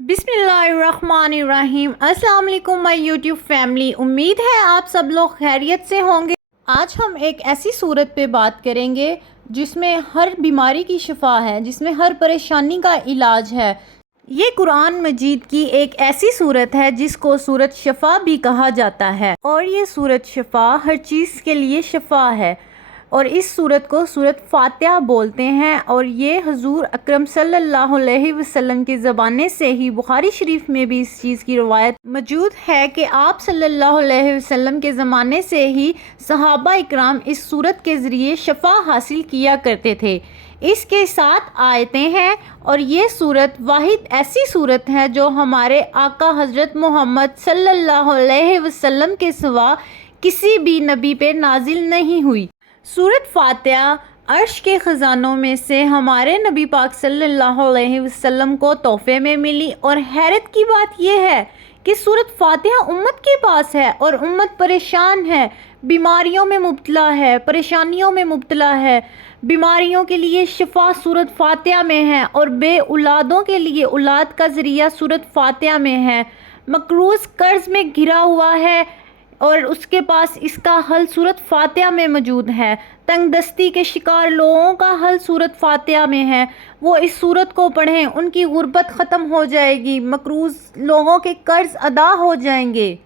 बिस्मिल्लाहिर्रहमानिर्रहीम। अस्सलाम वालेकुम माय यूट्यूब फैमिली। उम्मीद है आप सब लोग खैरियत से होंगे। आज हम एक ऐसी सूरत पे बात करेंगे जिसमें हर बीमारी की शिफा है, जिसमें हर परेशानी का इलाज है। ये कुरान मजीद की एक ऐसी सूरत है जिसको सूरत शिफा भी कहा जाता है, और ये सूरत शिफा हर चीज़ के लिए शिफा है। और इस सूरत को सूरत फातिहा बोलते हैं, और ये हुजूर अकरम सल्लल्लाहु अलैहि वसल्लम की ज़बाने से ही बुखारी शरीफ में भी इस चीज़ की रवायत मौजूद है कि आप सल्लल्लाहु अलैहि वसल्लम के ज़माने से ही सहाबा इकराम इस सूरत के ज़रिए शफा हासिल किया करते थे। इसके 7 आयतें हैं, और ये सूरत वाहिद ऐसी सूरत है जो हमारे आका हज़रत मोहम्मद सल्लल्लाहु अलैहि वसल्लम के सिवा किसी भी नबी पे नाजिल नहीं हुई। सूरत फातिहा अर्श के ख़ज़ानों में से हमारे नबी पाक सल्लल्लाहु अलैहि वसल्लम को तोहफ़े में मिली, और हैरत की बात यह है कि सूरत फातिहा उम्मत के पास है, और उम्मत परेशान है, बीमारियों में मुब्तला है, परेशानियों में मुब्तला है। बीमारियों के लिए शिफा सूरत फातिहा में है, और बे औलादों के लिए औलाद का ज़रिया सूरत फातिहा में है। मकरूज़ कर्ज़ में घिरा हुआ है, और उसके पास इसका हल सूरत फातिहा में मौजूद है। तंग दस्ती के शिकार लोगों का हल सूरत फातिहा में है। वो इस सूरत को पढ़ें, उनकी गुर्बत ख़त्म हो जाएगी, मकरूज़ लोगों के कर्ज अदा हो जाएंगे,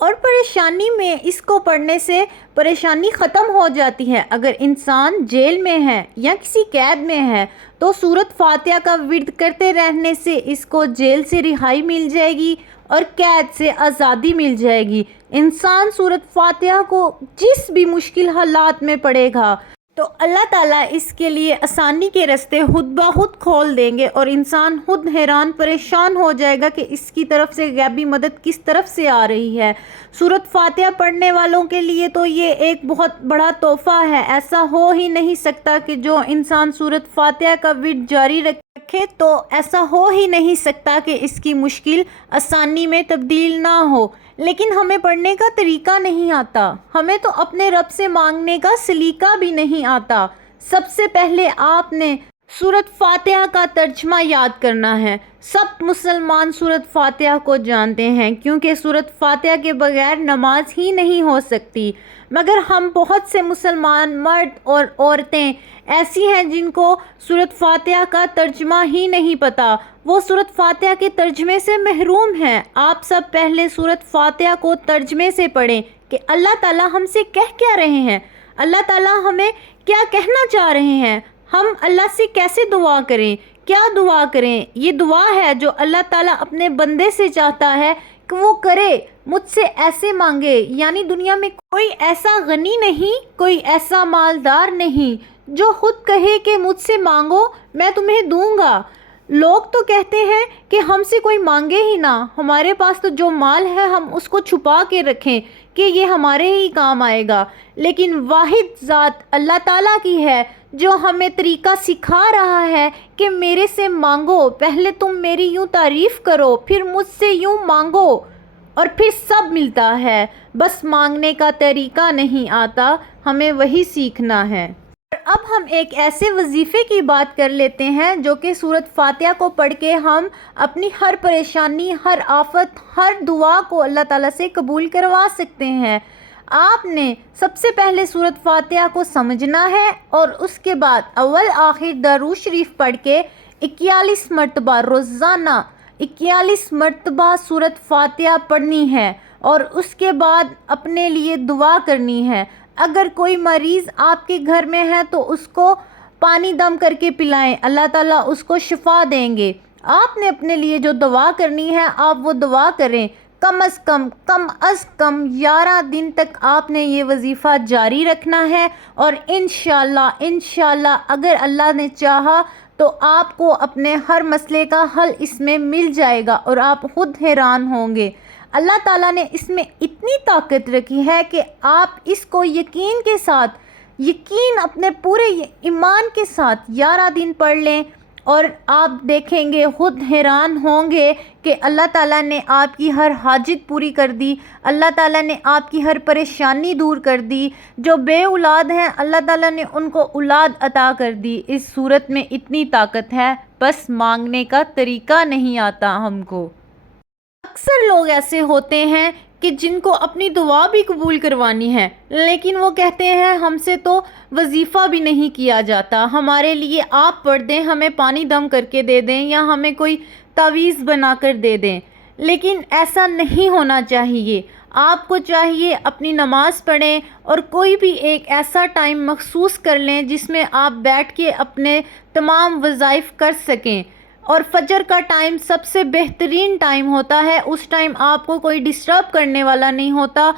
और परेशानी में इसको पढ़ने से परेशानी ख़त्म हो जाती है। अगर इंसान जेल में है या किसी कैद में है तो सूरत फातिहा का विर्द करते रहने से इसको जेल से रिहाई मिल जाएगी और कैद से आज़ादी मिल जाएगी। इंसान सूरत फातिहा को जिस भी मुश्किल हालात में पड़ेगा तो अल्लाह ताला इसके लिए आसानी के रास्ते खुद ब खुद खोल देंगे, और इंसान खुद हैरान परेशान हो जाएगा कि इसकी तरफ से गैबी मदद किस तरफ से आ रही है। सूरत फातिहा पढ़ने वालों के लिए तो ये एक बहुत बड़ा तोहफ़ा है। ऐसा हो ही नहीं सकता कि जो इंसान सूरत फातिहा का विर्द जारी रखे, तो ऐसा हो ही नहीं सकता कि इसकी मुश्किल आसानी में तब्दील ना हो। लेकिन हमें पढ़ने का तरीका नहीं आता, हमें तो अपने रब से मांगने का सलीका भी नहीं आता। सबसे पहले आपने सूरत फातिहा का तर्जमा याद करना है। सब मुसलमान सूरत फातिहा को जानते हैं, क्योंकि सूरत फातिहा के बगैर नमाज ही नहीं हो सकती। मगर हम बहुत से मुसलमान मर्द और औरतें ऐसी हैं जिनको सूरत फातिहा का तर्जमा ही नहीं पता, वो सूरत फातिहा के तर्जमे से महरूम हैं। आप सब पहले सूरत फातिहा को तर्जमे से पढ़ें कि अल्लाह ताला हमसे कह क्या रहे हैं, अल्लाह ताला हमें क्या कहना चाह रहे हैं, हम अल्लाह से कैसे दुआ करें, क्या दुआ करें। ये दुआ है जो अल्लाह ताला अपने बंदे से चाहता है कि वो करे, मुझसे ऐसे मांगे। यानी दुनिया में कोई ऐसा गनी नहीं, कोई ऐसा मालदार नहीं जो खुद कहे कि मुझसे मांगो मैं तुम्हें दूंगा। लोग तो कहते हैं कि हमसे कोई मांगे ही ना, हमारे पास तो जो माल है हम उसको छुपा के रखें कि ये हमारे ही काम आएगा। लेकिन वाहिद ज़ात अल्लाह ताला की है जो हमें तरीका सिखा रहा है कि मेरे से मांगो, पहले तुम मेरी यूँ तारीफ़ करो, फिर मुझसे यूँ मांगो, और फिर सब मिलता है। बस मांगने का तरीका नहीं आता, हमें वही सीखना है। अब हम एक ऐसे वजीफ़े की बात कर लेते हैं जो कि सूरत फातिहा को पढ़ के हम अपनी हर परेशानी, हर आफत, हर दुआ को अल्लाह ताला से कबूल करवा सकते हैं। आपने सबसे पहले सूरत फातिहा को समझना है, और उसके बाद अव्वल आखिर दरूद शरीफ पढ़ के 41 मरतबा रोज़ाना 41 मरतबा सूरत फातिहा पढ़नी है, और उसके बाद अपने लिए दुआ करनी है। अगर कोई मरीज़ आपके घर में है तो उसको पानी दम करके पिलाएं, अल्लाह ताला उसको शिफा देंगे। आपने अपने लिए जो दुआ करनी है आप वो दुआ करें। कम अज़ कम 11 दिन तक आपने ये वजीफ़ा जारी रखना है, और इंशाअल्लाह अगर अल्लाह ने चाहा तो आपको अपने हर मसले का हल इसमें मिल जाएगा, और आप खुद हैरान होंगे। अल्लाह ताला ने इसमें इतनी ताकत रखी है कि आप इसको यकीन के साथ, यकीन अपने पूरे ईमान के साथ 11 दिन पढ़ लें, और आप देखेंगे, खुद हैरान होंगे कि अल्लाह ताला ने आपकी हर हाजत पूरी कर दी, अल्लाह ताला ने आपकी हर परेशानी दूर कर दी। जो बे औलाद हैं अल्लाह ताला ने उनको औलाद अता कर दी। इस सूरत में इतनी ताकत है। بس مانگنے کا طریقہ نہیں آتا ہم کو۔ اکثر لوگ ایسے ہوتے ہیں کہ جن کو اپنی دعا بھی قبول کروانی ہے، لیکن وہ کہتے ہیں ہم سے تو وظیفہ بھی نہیں کیا جاتا، ہمارے لیے آپ پڑھ دیں، ہمیں پانی دم کر کے دے دیں یا ہمیں کوئی تعویذ بنا کر دے دیں۔ لیکن ایسا نہیں ہونا چاہیے۔ آپ کو چاہیے اپنی نماز پڑھیں اور کوئی بھی ایک ایسا ٹائم مخصوص کر لیں جس میں آپ بیٹھ کے اپنے تمام وظائف کر سکیں، اور فجر کا ٹائم سب سے بہترین ٹائم ہوتا ہے۔ اس ٹائم آپ کو کوئی ڈسٹرب کرنے والا نہیں ہوتا،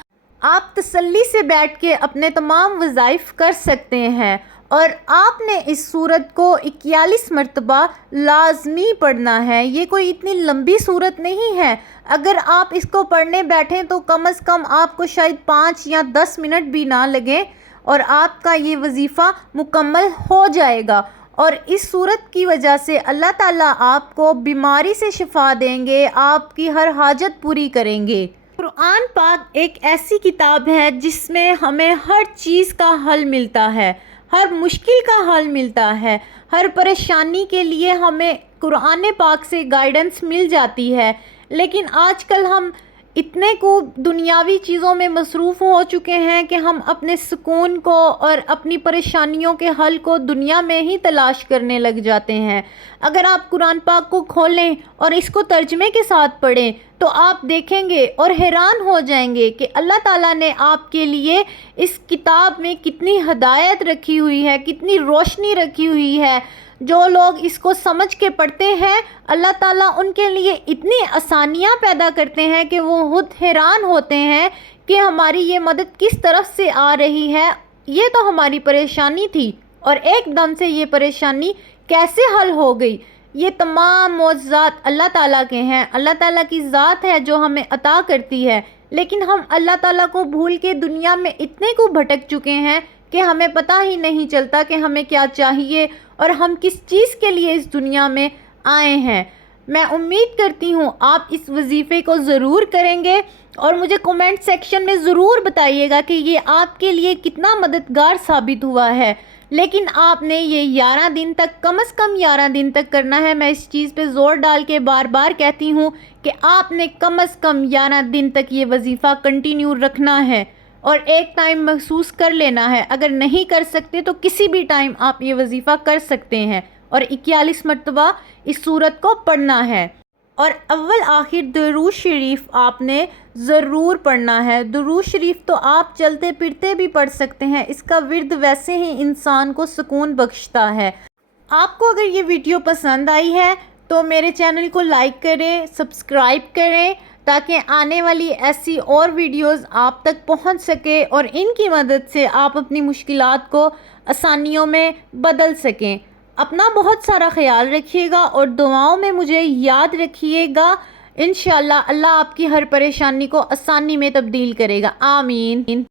آپ تسلی سے بیٹھ کے اپنے تمام وظائف کر سکتے ہیں، اور آپ نے اس سورت کو 41 مرتبہ لازمی پڑھنا ہے۔ یہ کوئی اتنی لمبی سورت نہیں ہے، اگر آپ اس کو پڑھنے بیٹھیں تو کم از کم آپ کو شاید 5 یا 10 منٹ بھی نہ لگیں اور آپ کا یہ وظیفہ مکمل ہو جائے گا، اور اس سورت کی وجہ سے اللہ تعالیٰ آپ کو بیماری سے شفا دیں گے، آپ کی ہر حاجت پوری کریں گے۔ قرآن پاک ایک ایسی کتاب ہے جس میں ہمیں ہر چیز کا حل ملتا ہے، ہر مشکل کا حل ملتا ہے، ہر پریشانی کے لیے ہمیں قرآن پاک سے گائیڈنس مل جاتی ہے۔ لیکن آج کل ہم اتنے کو دنیاوی چیزوں میں مصروف ہو چکے ہیں کہ ہم اپنے سکون کو اور اپنی پریشانیوں کے حل کو دنیا میں ہی تلاش کرنے لگ جاتے ہیں۔ اگر آپ قرآن پاک کو کھولیں اور اس کو ترجمے کے ساتھ پڑھیں تو آپ دیکھیں گے اور حیران ہو جائیں گے کہ اللہ تعالیٰ نے آپ کے لیے اس کتاب میں کتنی ہدایت رکھی ہوئی ہے، کتنی روشنی رکھی ہوئی ہے۔ جو لوگ اس کو سمجھ کے پڑھتے ہیں، اللہ تعالیٰ ان کے لیے اتنی آسانیاں پیدا کرتے ہیں کہ وہ خود حیران ہوتے ہیں کہ ہماری یہ مدد کس طرف سے آ رہی ہے، یہ تو ہماری پریشانی تھی اور ایک دم سے یہ پریشانی کیسے حل ہو گئی۔ یہ تمام معجزات اللہ تعالیٰ کے ہیں، اللہ تعالیٰ کی ذات ہے جو ہمیں عطا کرتی ہے، لیکن ہم اللہ تعالیٰ کو بھول کے دنیا میں اتنے کو بھٹک چکے ہیں کہ ہمیں پتہ ہی نہیں چلتا کہ ہمیں کیا چاہیے اور ہم کس چیز کے لیے اس دنیا میں آئے ہیں۔ میں امید کرتی ہوں آپ اس وظیفے کو ضرور کریں گے، اور مجھے کومنٹ سیکشن میں ضرور بتائیے گا کہ یہ آپ کے لیے کتنا مددگار ثابت ہوا ہے۔ لیکن آپ نے یہ 11 دن تک، کم از کم 11 دن تک کرنا ہے۔ میں اس چیز پہ زور ڈال کے بار بار کہتی ہوں کہ آپ نے کم از کم 11 دن تک یہ وظیفہ کنٹینیو رکھنا ہے اور ایک ٹائم محسوس کر لینا ہے۔ اگر نہیں کر سکتے تو کسی بھی ٹائم آپ یہ وظیفہ کر سکتے ہیں، اور 41 مرتبہ اس سورت کو پڑھنا ہے، اور اول آخر درود شریف آپ نے ضرور پڑھنا ہے۔ درود شریف تو آپ چلتے پھرتے بھی پڑھ سکتے ہیں، اس کا ورد ویسے ہی انسان کو سکون بخشتا ہے۔ آپ کو اگر یہ ویڈیو پسند آئی ہے تو میرے چینل کو لائک کریں، سبسکرائب کریں، تاکہ آنے والی ایسی اور ویڈیوز آپ تک پہنچ سکے اور ان کی مدد سے آپ اپنی مشکلات کو آسانیوں میں بدل سکیں۔ اپنا بہت سارا خیال رکھیے گا اور دعاؤں میں مجھے یاد رکھیے گا۔ انشاءاللہ اللہ آپ کی ہر پریشانی کو آسانی میں تبدیل کرے گا۔ آمین۔